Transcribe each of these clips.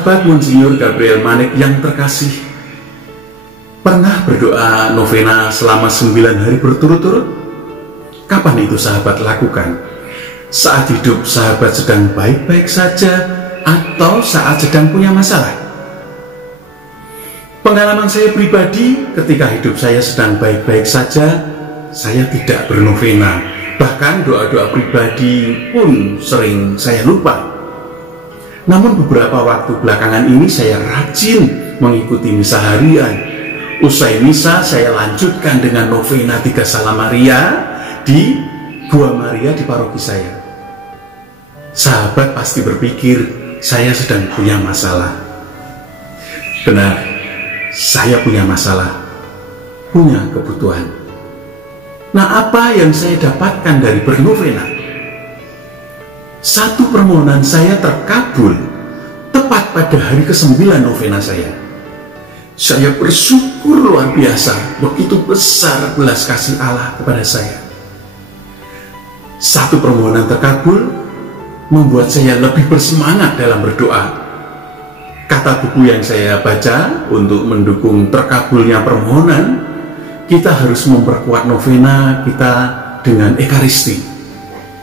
Sahabat Monsinyur Gabriel Manik yang terkasih, pernah berdoa novena selama 9 hari berturut-turut? Kapan itu sahabat lakukan? Saat hidup sahabat sedang baik-baik saja atau saat sedang punya masalah? Pengalaman saya pribadi, ketika hidup saya sedang baik-baik saja, saya tidak bernovena. Bahkan doa-doa pribadi pun sering saya lupa. Namun beberapa waktu belakangan ini saya rajin mengikuti misa harian. Usai misa saya lanjutkan dengan novena 3 Salam Maria di Gua Maria di paroki saya. Sahabat pasti berpikir saya sedang punya masalah. Benar, saya punya masalah, punya kebutuhan. Nah, apa yang saya dapatkan dari bernovena? Satu permohonan saya terkabul tepat pada hari ke-9 novena saya. Saya bersyukur luar biasa, begitu besar belas kasih Allah kepada saya. Satu permohonan terkabul membuat saya lebih bersemangat dalam berdoa. Kata buku yang saya baca untuk mendukung terkabulnya permohonan, kita harus memperkuat novena kita dengan Ekaristi.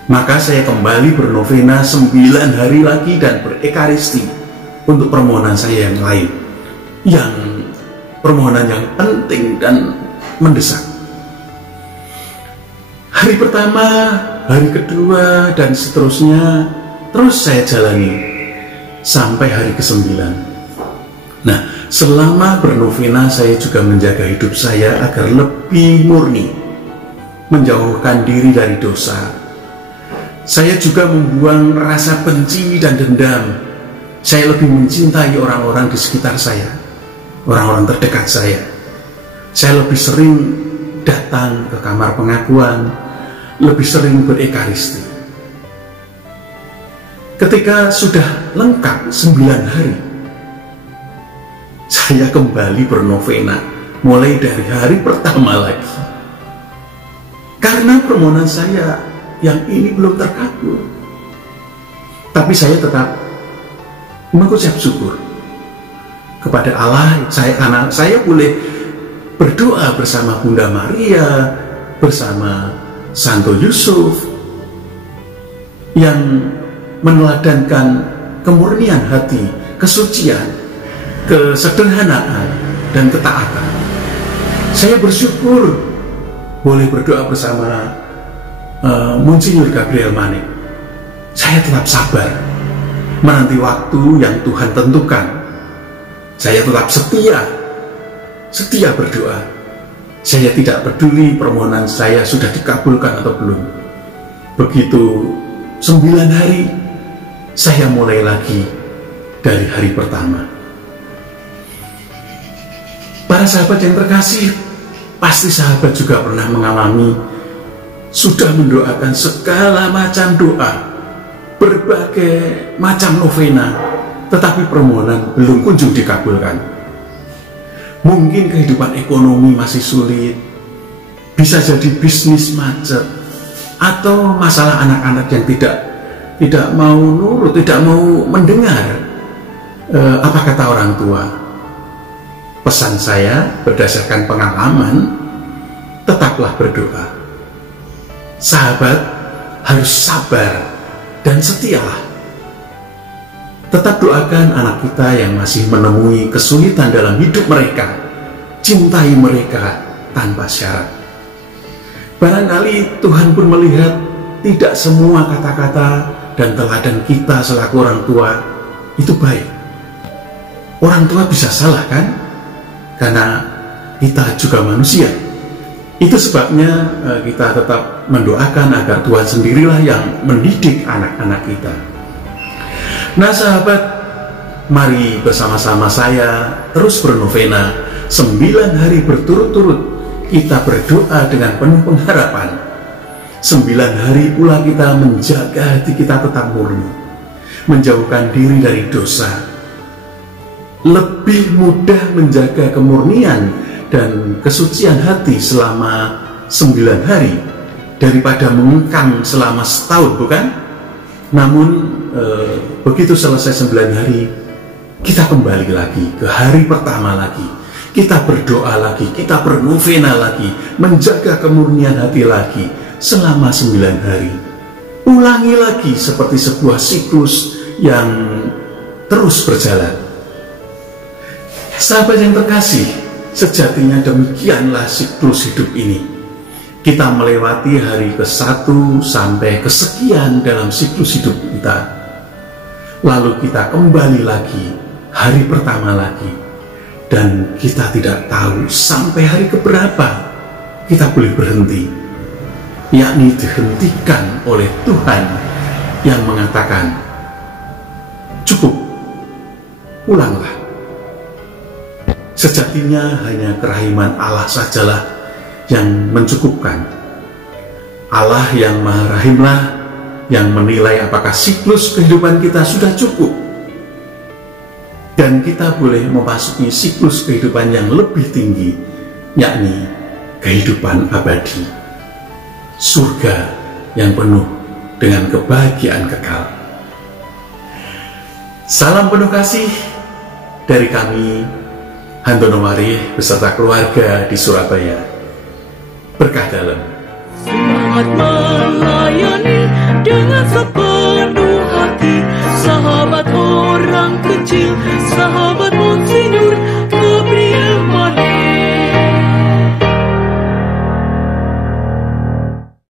Maka saya kembali bernovena 9 hari lagi dan berekaristi untuk permohonan saya yang lain, yang permohonan yang penting dan mendesak. Hari pertama, hari kedua, dan seterusnya terus saya jalani sampai hari ke-9. Nah, selama bernovena saya juga menjaga hidup saya agar lebih murni, menjauhkan diri dari dosa. Saya juga membuang rasa benci dan dendam. Saya lebih mencintai orang-orang di sekitar saya, orang-orang terdekat saya. Saya lebih sering datang ke kamar pengakuan, lebih sering berekaristi. Ketika sudah lengkap 9 hari, saya kembali bernovena, mulai dari hari pertama lagi. Karena permohonan saya yang ini belum terkabul, tapi saya tetap mengucap syukur kepada Allah. Karena saya boleh berdoa bersama Bunda Maria, bersama Santo Yusuf, yang meneladankan kemurnian hati, kesucian, kesederhanaan, dan ketaatan. Saya bersyukur boleh berdoa bersama Monsinyur Gabriel Manik. Saya tetap sabar menanti waktu yang Tuhan tentukan. Saya tetap setia berdoa. Saya tidak peduli permohonan saya sudah dikabulkan atau belum. Begitu 9 hari, saya mulai lagi dari hari pertama. Para sahabat yang terkasih, pasti sahabat juga pernah mengalami, sudah mendoakan segala macam doa, berbagai macam novena, tetapi permohonan belum kunjung dikabulkan. Mungkin kehidupan ekonomi masih sulit, bisa jadi bisnis macet, atau masalah anak-anak yang tidak mau nurut, tidak mau mendengar apa kata orang tua. Pesan saya berdasarkan pengalaman, tetaplah berdoa. Sahabat harus sabar dan setialah. Tetap doakan anak kita yang masih menemui kesulitan dalam hidup mereka. Cintai mereka tanpa syarat. Barangkali Tuhan pun melihat tidak semua kata-kata dan teladan kita selaku orang tua itu baik. Orang tua bisa salah kan? Karena kita juga manusia. Itu sebabnya kita tetap mendoakan agar Tuhan sendirilah yang mendidik anak-anak kita. Nah sahabat, mari bersama-sama saya terus bernovena 9 hari berturut-turut. Kita berdoa dengan penuh pengharapan. 9 hari pula kita menjaga hati kita tetap murni, menjauhkan diri dari dosa. Lebih mudah menjaga kemurnian dan kesucian hati selama 9 hari daripada mengengkang selama setahun, bukan? Namun begitu selesai 9 hari, kita kembali lagi ke hari pertama lagi. Kita berdoa lagi, kita bernovena lagi, menjaga kemurnian hati lagi selama 9 hari. Ulangi lagi seperti sebuah siklus yang terus berjalan. Sahabat yang terkasih, sejatinya demikianlah siklus hidup ini. Kita melewati hari ke-1 sampai kesekian dalam siklus hidup kita. Lalu kita kembali lagi, hari pertama lagi. Dan kita tidak tahu sampai hari keberapa kita boleh berhenti. Yakni dihentikan oleh Tuhan yang mengatakan, cukup, pulanglah. Sejatinya hanya kerahiman Allah sajalah yang mencukupkan. Allah yang Maha Rahimlah yang menilai apakah siklus kehidupan kita sudah cukup, dan kita boleh memasuki siklus kehidupan yang lebih tinggi, yakni kehidupan abadi, surga yang penuh dengan kebahagiaan kekal. Salam penuh kasih dari kami, Handono Marih beserta keluarga di Surabaya. Berkah dalam. Semangat melayani dengan sepenuh hati, sahabat orang kecil, sahabat Monsinyur Gabriel.